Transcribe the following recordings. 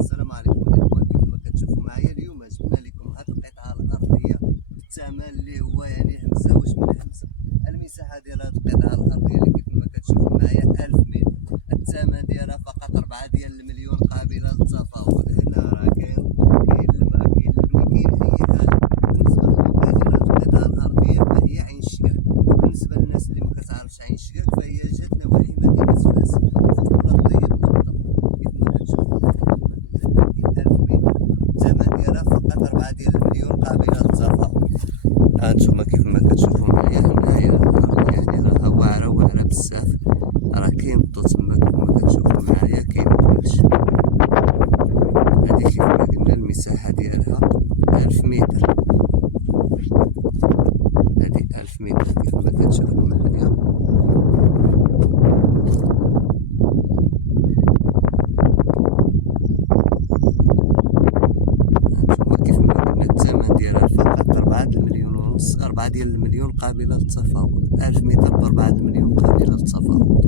السلام عليكم الاخوان، كيف ما كتشوفوا معايا اليوم جبنا لكم هذه القطعه الارضيه بالثمن اللي هو يعني همزه واش من همزه. المساحه ديال هذه القطعه الارضيه اللي كيف ما كتشوفوا معايا 1000 متر. الثمن ديالها فقط 4 ديال المليون قابله للتفاوض. هنا راه كاين الماء، كاين البني، كاين اي حاجه. بالنسبه للموقع ديال هذه القطعه الارضيه فهي عين الشكاك. بالنسبه للناس اللي ما كتعرفش عين الشكاك فهي جات نواحي مدينه فاس في الكره الطيب بالضبط. كيف ما كتشوفوا 1000 متر، الثمن ديالها فقط 4 ديال المليون قابله للتفاوض. ها انتوما كيف ما كتشوفوا معايا هنايا الارض يعني راها واعره واعره بزاف. راه كاين الضو تما كيف ما كتشوفوا معايا، كاين كلشي. هادي كيف ما قلنا المساحه ديالها 1000 متر. هادي 1000 متر كيف ما كتشوفوا معايا. كيف ما قلنا الثمن ديالها فقط 4 المليون ونص، 4 ديال المليون قابلة للتفاوض. 1000 متر ب4 المليون قابلة للتفاوض.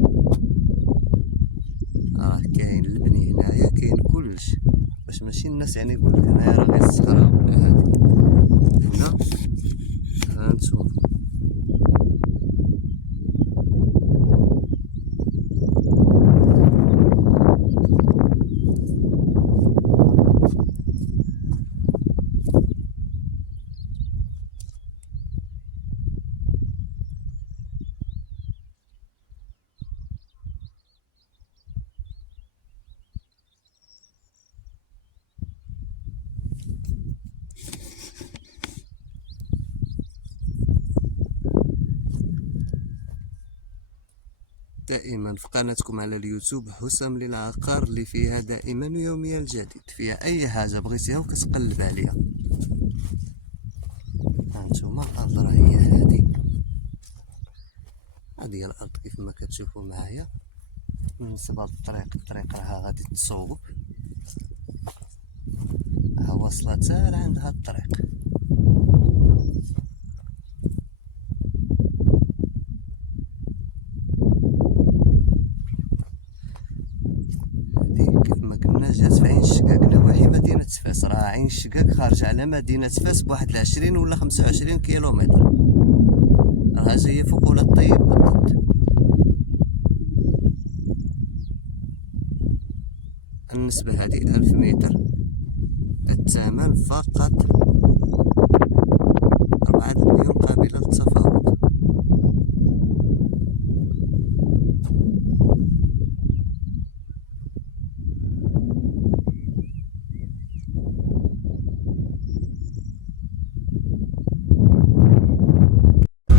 كاين البني هنايا، كاين كلشي، باش ماشي الناس يعني يقولك هنايا راه غير الصخرة ولا هادي. هنا هانتوما دائما في قناتكم على اليوتيوب حسام للعقار، اللي فيها دائما يوميا الجديد، فيها اي حاجه بغيتيها وكتقلب عليها. هانتوما الارض راه هي هادي هي الارض كيف ما كتشوفوا معايا. بالنسبه للطريق راها غادي تصوب، ها واصله حتى لعند هاد الطريق. كيف ما قلنا جات في عين الشقاق نواحي مدينة فاس. راه عين الشقاق خارج على مدينة فاس بواحد 20 ولا 25 كيلومتر. راها جاية فوق ولا الطيب بالضبط. بالنسبة هادي 1000 متر، الثمن فقط 4 مليون قابلة للتفاوض.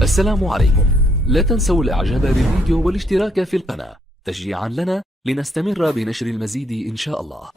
السلام عليكم. لا تنسوا الاعجاب بالفيديو والاشتراك في القناة تشجيعا لنا لنستمر بنشر المزيد إن شاء الله.